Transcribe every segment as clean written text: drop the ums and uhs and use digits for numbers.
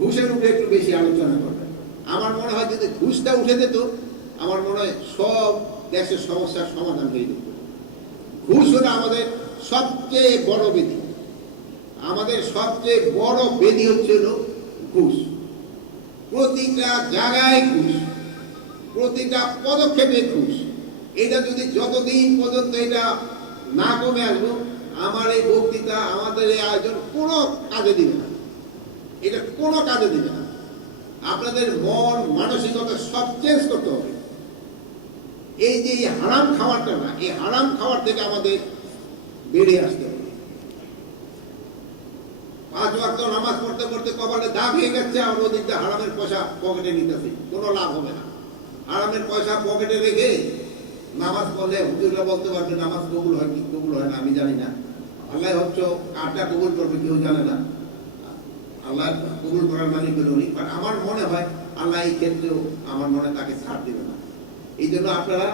ঘুষের উপরে একটু বেশি আলোচনা করবেন। আমার মনে হয় যদি ঘুষটা উঠে যেত, আমার মনে হয় সব দেশের সমস্যার সমাধান হয়ে যেত। ঘুষ হলো আমাদের সবচেয়ে বড় ব্যাধি। আমাদের সবচেয়ে বড় ব্যাধি হচ্ছে হলো ঘুষ। প্রতিটা জায়গায় ঘুষ, প্রতিটা পদক্ষেপে ঘুষ। এটা যদি যতদিন পর্যন্ত এটা না কমে আসবো, আমার এই বক্তৃতা, আমাদের এই আয়োজন কোনো কাজে দিবে না। এটা কোনো কাজে দিবে না। আপনাদের মন মানসিকতা সব চেঞ্জ করতে হবে। এই যে হারাম খাওয়ারটা না, এই হারাম খাওয়ার থেকে আমাদের বেরিয়ে আসতে হবে। 5 ওয়াক্ত নামাজ পড়তে পড়তে কপালে দাগ হয়ে গেছে, আর ওদিকটা হারামের পয়সা পকেটে নিতেছে, কোনো লাভ হবে না। হারামের পয়সা পকেটে রেখে নামাজ পড়লে হুজুররা বলতে পারবে নামাজ কবুল হয় কি কবুল হয় না আমি জানি না। আল্লাহ হচ্ছে কারটা কবুল করবে কেউ জানে না। আল্লাহ কবুল করার মালিক হলো উনি। বাট আমার মনে হয় আল্লাহ এই ক্ষেত্রেও আমার মনে তাকে ছাড় দেবে না। এই জন্য আপনারা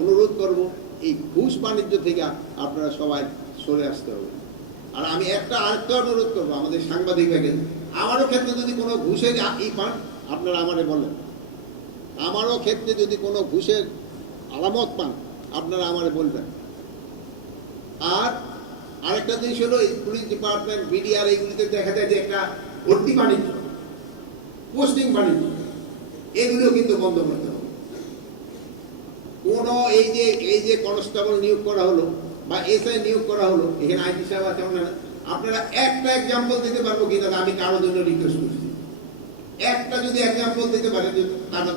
অনুরোধ করব, এই ঘুষ বাণিজ্য থেকে আপনারা সবাই সরে আসতে হবে। আর আমি আরেকটা অনুরোধ করবো আমাদের সাংবাদিক ভাইকে, আমারও ক্ষেত্রে যদি কোনো ঘুষের পান আপনারা আমারে বলেন। আমারও ক্ষেত্রে যদি কোনো ঘুষের আলামত পান আপনারা আমারে বলবেন। আর আরেকটা জিনিস হলো, পুলিশ ডিপার্টমেন্ট, বিডিআর, এইগুলিতে দেখা যায় যে একটা ভর্তি বাণিজ্য, পোস্টিং বাণিজ্য, এগুলিও কিন্তু বন্ধ করতে হবে। কোনো এই যে কনস্টেবল নিয়োগ করা হলো বা এসআই নিয়োগ করা হলো, এখানে আইটি সাহেব আছে না, আপনারা একটা এক্সাম্পল দিতে পারবো কিনা আমি কারোর জন্য রিকোয়েস্ট করছি। একটা যদি এক্সাম্পল দিতে পারে যে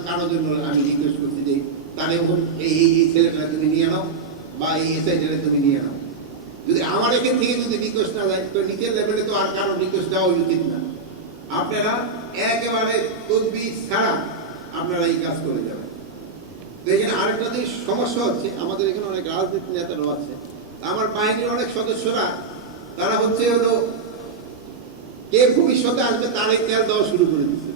কারোর জন্য আমি রিকোয়েস্ট করছি যে তাহলে এই ছেলেটা তুমি নিয়ে নাও বা এই এসআইটা তুমি নিয়ে নাও। যদি আমার এখান থেকে যদি রিকোয়েস্ট না যায়, তো নিচের লেভেলে তো আর কারো রিকোয়েস্ট দেওয়া উচিত না। আপনারা একেবারে তদবির ছাড়া আপনারা এই কাজ করে যাবেন। তো এখানে আরেকটা জিনিস সমস্যা হচ্ছে, আমাদের এখানে অনেক রাজনীতি নেতারাও আছে, আমার বাহিনীর অনেক সদস্যরা তারা হচ্ছে হলো কে ভবিষ্যতে আসবে তার এই তেল দেওয়া শুরু করে দিচ্ছে,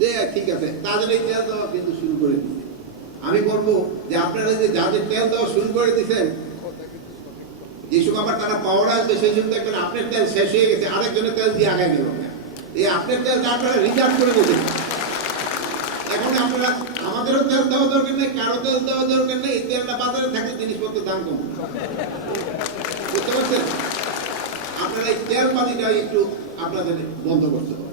যে ঠিক আছে তাদের এই তেল দেওয়া কিন্তু শুরু করে দিচ্ছে। আমি বলবো যে আপনারা যে যাদের তেল দেওয়া শুরু করে দিচ্ছেন, যে সময় আবার তারা পাওয়ার আসবে সেই সময় দেখবেন আপনার তেল শেষ হয়ে গেছে, আরেকজনের তেল দিয়ে আগায় গেল। এই আপনার তেলটা আপনারা রিজার্ভ করে বসেন। এখন আপনারা আমাদেরও তেল দেওয়া দরকার নেই, কারো তেল দেওয়া দরকার নেই। এই তেলটা বাজারে থাকলে জিনিসপত্রের দাম কম, বুঝতে পারছেন? আপনারা এই তেল পানিটা একটু আপনাদের বন্ধ করতে হবে।